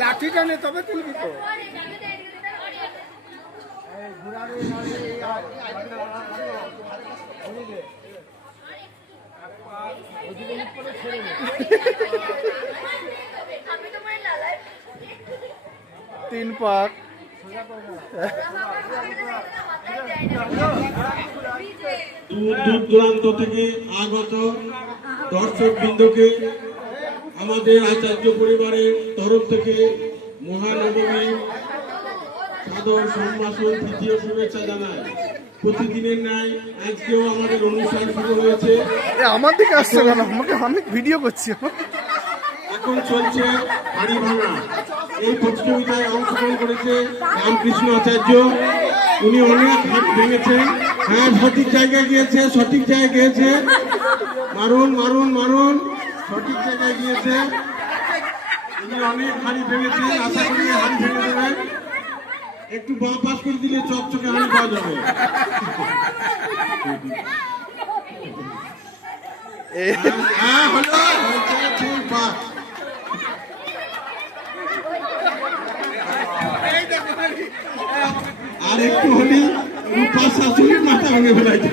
লাঠিটা নে তবে তুলবি তো। তিন পাক দূর দূরান্ত থেকে আগত দর্শক বৃন্দকে আমাদের আচার্য পরিবারের তরফ থেকে মহানবমী সাদর সম্ভাষণ তৃতীয় শুভেচ্ছা জানাই। প্রতিদিনের ন্যায় আজকেও আমাদের অনুষ্ঠান শুরু হয়েছে। আমার দিকে আসছে কেন? আমাকে অনেক ভিডিও করছি। এখন চলছে হাড়ি ভাঙা। এই প্রতিযোগিতায় অংশগ্রহণ করেছে রামকৃষ্ণ আচার্য। উনি অনেক হাড়ি ভেঙেছেন। হ্যাঁ, সঠিক জায়গায় গিয়েছে, সঠিক জায়গায় গিয়েছে। মারুন মারুন মারুন, সঠিক জায়গায় গিয়েছে। উনি অনেক হাড়ি ভেঙেছেন, আশা করি হাড়ি ভেঙে দেবেন। একটু বাঁ পাশ করে দিলে চকচকে হাড়ি পাওয়া যাবে। হ্যাঁ, হলো, ঠিক বাহ। আর একটু হলি রূপা শাশুড়ির মাথা ভেঙে ফেলাইছে।